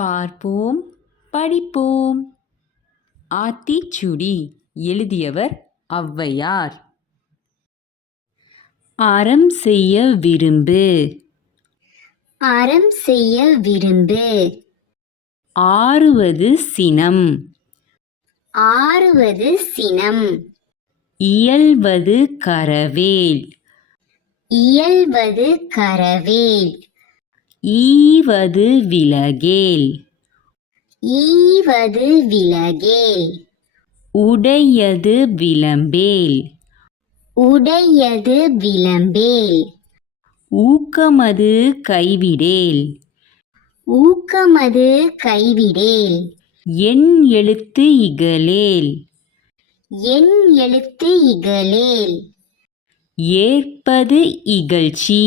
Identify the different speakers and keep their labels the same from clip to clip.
Speaker 1: பார்ப்போம் படிப்போம் ஆத்திச்சுடி எழுதியவர் ஔவையார் அறம் செய்ய விரும்பு
Speaker 2: அறம் செய்ய விரும்பு
Speaker 1: ஆறுவது சினம்
Speaker 2: ஆறுவது சினம்
Speaker 1: இயல்வது கரவேல்
Speaker 2: இயல்வது கரவேல்
Speaker 1: ஈவது விலகேல்
Speaker 2: ஈவது விலகேல்
Speaker 1: உடையது விளம்பேல்
Speaker 2: உடையது விளம்பேல்
Speaker 1: ஊக்கமது கைவிடேல்
Speaker 2: ஊக்கமது கைவிடேல்
Speaker 1: என் எழுத்து இகலேல்
Speaker 2: என் எழுத்து இகலேல்
Speaker 1: ஏற்பது இகழ்ச்சி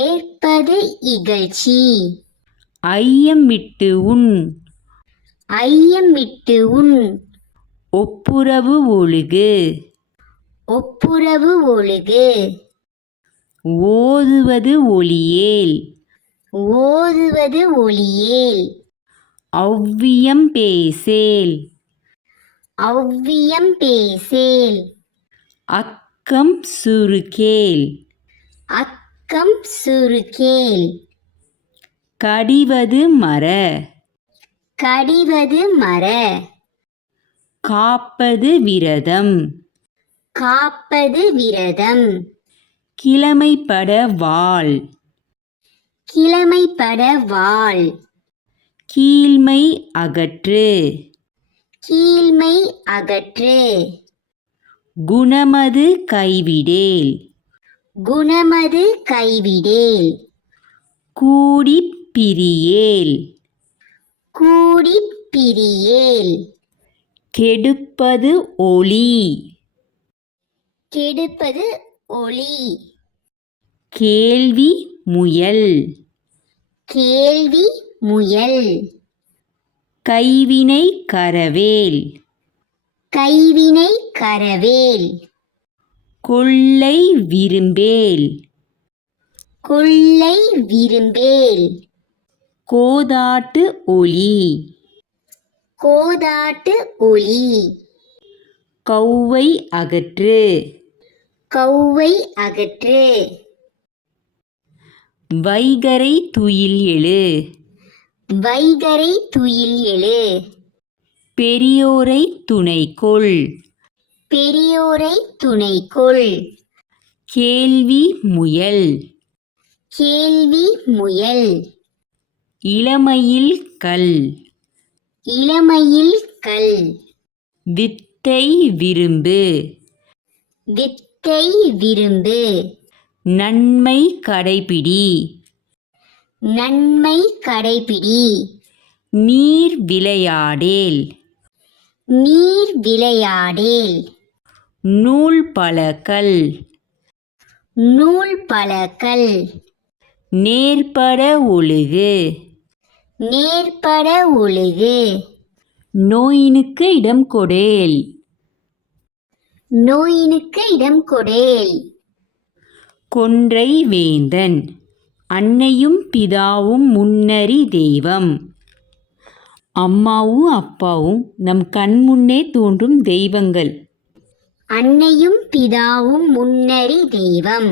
Speaker 2: ஏற்பது இகழ்ச்சி
Speaker 1: ஐயமிட்டு உன்
Speaker 2: ஐயமிட்டு உன்
Speaker 1: ஒப்புரவு ஒழுகு
Speaker 2: ஒப்புரவு ஒழுகு
Speaker 1: ஓதுவது ஒளியேல்
Speaker 2: ஓதுவது ஒளியேல்
Speaker 1: அவ்வியம் பேசேல்
Speaker 2: அவ்வியம் பேசேல்
Speaker 1: அக்கம் சுருக்கேல்
Speaker 2: அக் பக்கம் சுருக்கேல்
Speaker 1: கடிவது மர
Speaker 2: கடிவது மர
Speaker 1: காப்பது விரதம்
Speaker 2: காப்பது விரதம்
Speaker 1: கிழமைப்பட வாள்
Speaker 2: கிழமைப்பட வாள்
Speaker 1: கீழ்மை அகற்று
Speaker 2: கீழ்மை அகற்று
Speaker 1: குணமது கைவிடேல்
Speaker 2: குணமது கைவிடேல்
Speaker 1: கூடி பிரியேல்
Speaker 2: கூடி பிரியேல்
Speaker 1: கெடுப்பது ஒளி
Speaker 2: கெடுப்பது ஒளி
Speaker 1: கேள்வி முயல்
Speaker 2: கேள்வி முயல்
Speaker 1: கைவினை கரவேல்
Speaker 2: கைவினை கரவேல்
Speaker 1: கொள்ளை விரும்பேல்
Speaker 2: கொள்ளை விரும்பேல்
Speaker 1: கோதாட்டு ஒளி
Speaker 2: கோதாட்டு ஒளி
Speaker 1: கௌவை அகற்று
Speaker 2: கௌவை அகற்று
Speaker 1: வைகரை துயில் எழு
Speaker 2: வைகரை துயில் எழு
Speaker 1: பெரியோரை துணைக்கொள்
Speaker 2: பெரியோரை துணைக்குள்
Speaker 1: கேள்வி முயல்
Speaker 2: கேள்வி முயல்
Speaker 1: இளமையில் கல்
Speaker 2: இளமையில் கல்
Speaker 1: வித்தை விரும்பு
Speaker 2: வித்தை விரும்பு
Speaker 1: நன்மை கடைபிடி
Speaker 2: நன்மை கடைபிடி
Speaker 1: நீர் விளையாடேல்
Speaker 2: நீர் விளையாடேல்
Speaker 1: நூல் பழக்கல்
Speaker 2: நூல் பலகல்
Speaker 1: நேர்பட ஒழுகு
Speaker 2: நேர்பட ஒழுகு
Speaker 1: நோயினுக்கு இடம் கொடேல்
Speaker 2: நோயினுக்கு இடம் கொடேல்
Speaker 1: கொன்றை வேந்தன் அன்னையும் பிதாவும் முன்னறி தெய்வம் அம்மாவும் அப்பாவும் நம் கண்முன்னே தோன்றும் தெய்வங்கள்
Speaker 2: அன்னையும் பிதாவும் முன்னறி தெய்வம்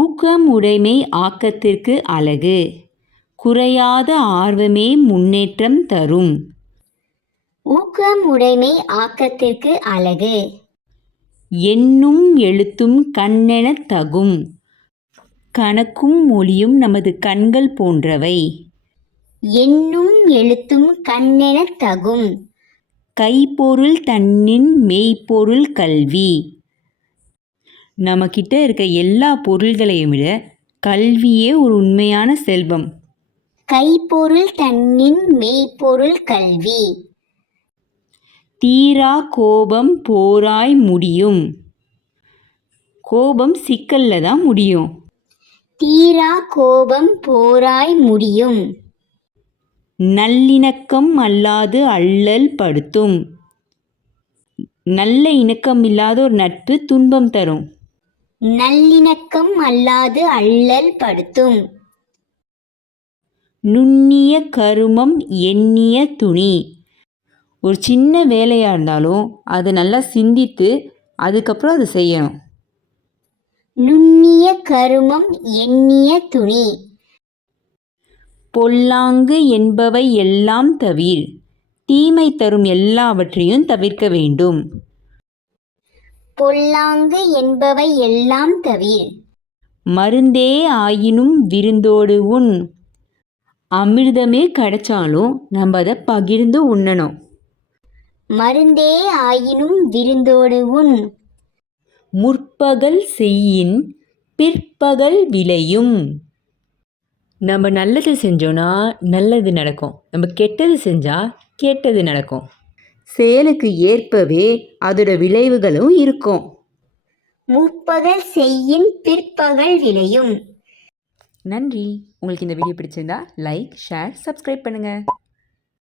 Speaker 1: ஊக்கம் உடைமை ஆக்கத்திற்கு அழகு குறையாத ஆர்வமே முன்னேற்றம் தரும்
Speaker 2: ஊக்கம் உடைமை ஆக்கத்திற்கு அழகு
Speaker 1: எண்ணும் எழுத்தும் கண்ணெனத் தகும் கணக்கும் மொழியும் நமது கண்கள் போன்றவை
Speaker 2: எண்ணும் எழுத்தும் கண்ணெனத் தகும்
Speaker 1: கைப்பொருள் தன்னின் மெய்ப்பொருள் கல்வி நம்மக்கிட்ட இருக்க எல்லா பொருள்களையும் விட கல்வியே ஒரு உண்மையான செல்வம்
Speaker 2: கைப்பொருள் தன்னின் மெய்ப்பொருள் கல்வி
Speaker 1: தீரா கோபம் போராய் முடியும் கோபம் சிக்கல்ல தான் முடியும்
Speaker 2: தீரா கோபம் போராய் முடியும்
Speaker 1: நல்லிணக்கம் அல்லாது அள்ளல் படுத்தும் நல்ல இணக்கம் இல்லாத ஒரு நட்பு துன்பம் தரும்
Speaker 2: நல்லிணக்கம் அல்லாது அள்ளல் படுத்தும்
Speaker 1: நுண்ணிய கருமம் எண்ணிய துணி ஒரு சின்ன வேலையாக இருந்தாலும் அதை நல்லா சிந்தித்து அதுக்கப்புறம் அதை செய்யணும்
Speaker 2: நுண்ணிய கருமம் எண்ணிய துணி
Speaker 1: பொல்லாங்கு என்பவை எல்லாம் தவிர் தீமை தரும் எல்லாவற்றையும் தவிர்க்க வேண்டும்
Speaker 2: பொல்லாங்கு என்பவை எல்லாம் தவிர்
Speaker 1: மருந்தே ஆயினும் விருந்தோடு உண் அமிர்தமே கிடைச்சாலும் நம்ம அதை பகிர்ந்து உண்ணணும்
Speaker 2: மருந்தே ஆயினும் விருந்தோடு உண்
Speaker 1: முற்பகல் செய்யின் பிற்பகல் விளையும் நம்ம நல்லது செஞ்சோன்னா நல்லது நடக்கும் நம்ம கெட்டது செஞ்சால் கெட்டது நடக்கும் செயலுக்கு ஏற்பவே அதோட விளைவுகளும் இருக்கும்
Speaker 2: முற்பகல் செய்யும் பிற்பகல் விளையும்
Speaker 1: நன்றி உங்களுக்கு இந்த வீடியோ பிடிச்சிருந்தா லைக் ஷேர் சப்ஸ்கிரைப் பண்ணுங்கள்